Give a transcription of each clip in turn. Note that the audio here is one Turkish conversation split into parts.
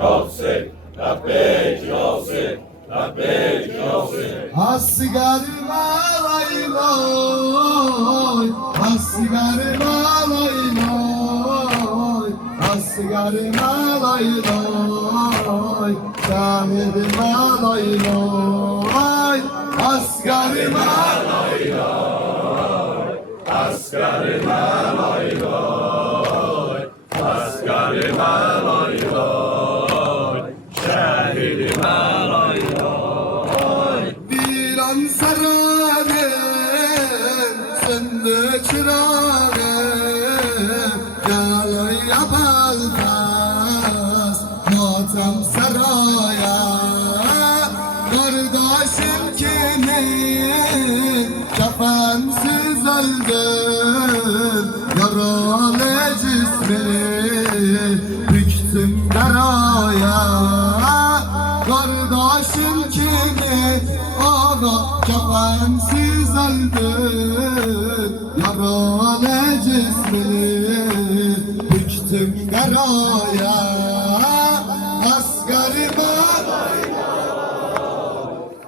Yosef, Labbeyk Yosef, Labbeyk Yosef. Asgarıma layloy, asgarıma layloy, asgarıma layloy, şahidime layloy, asgarıma layloy, asgarıma layloy, asgarıma layloy, şahidime layloy. bir an sararım, söndü çırağım, yalay yapalmaz, motam saraya, kardeşim kimin, kafansız öldüm, yaralı cismini, büktüm daraya, kardeşim kimin, ağa kafansız öldüm, yaralı cismini, büktüm daraya, asgarıma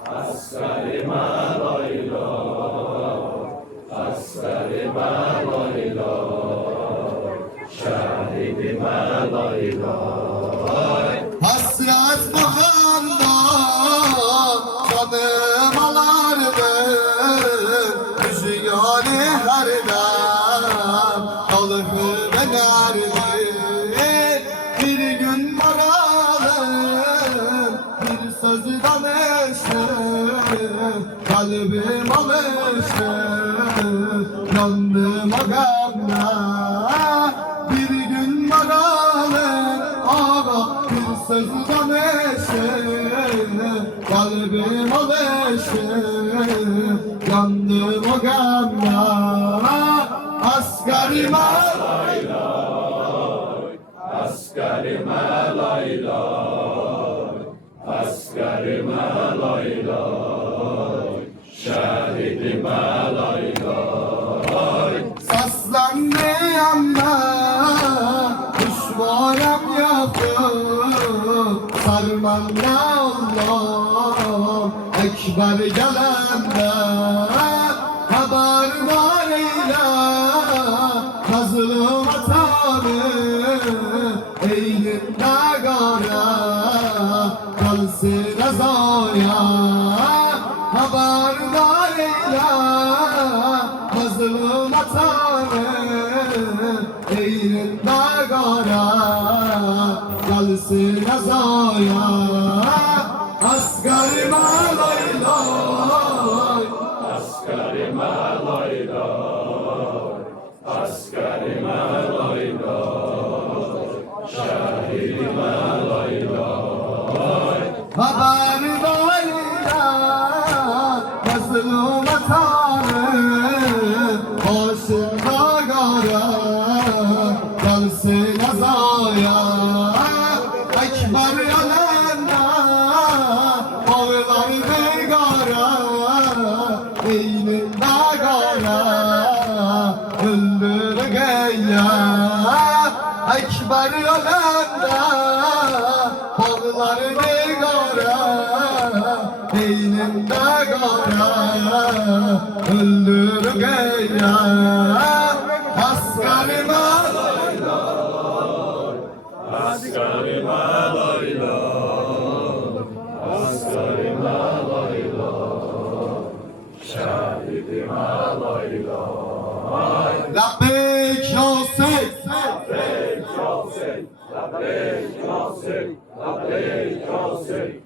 Asgarıma layloy, asgarıma layloy, şahidime layloy. hasret bahanda canım alardım, rüzgarı her dem alıp benerdim. Bir gün varalım, bir söz danışım, kalbim alışım, yandım ağamla. Bir gün varalım, ağa bir söz danışım, kalbim alışım, yandım ağamla. Asgarıma Asgarıma layloy, asgarıma layloy, şahidime layloy. saslandı yanma, düşmanım yapıp sarmanla Allah ekber gelende haberdar eyle nazlım atanı eylinde gara kalsın azaya haberdar eyle mazlum atanı eylinde gara kalsın azaya asgarıma layloy Asgarıma layloy, asgarıma layloy, şahidime layloy. haberdar eyle mazlum atanı başında gara kalsın azaya ekber yanında bağlar begara eyninde gara öldür geyya ekber yanında bağlar begara eyninde gara öldür geyya asgarıma Asgarıma layloy, asgarıma layloy, şahidime layloy. Labbeyk Yosef, Labbeyk Yosef, Labbeyk Yosef, Labbeyk Yosef.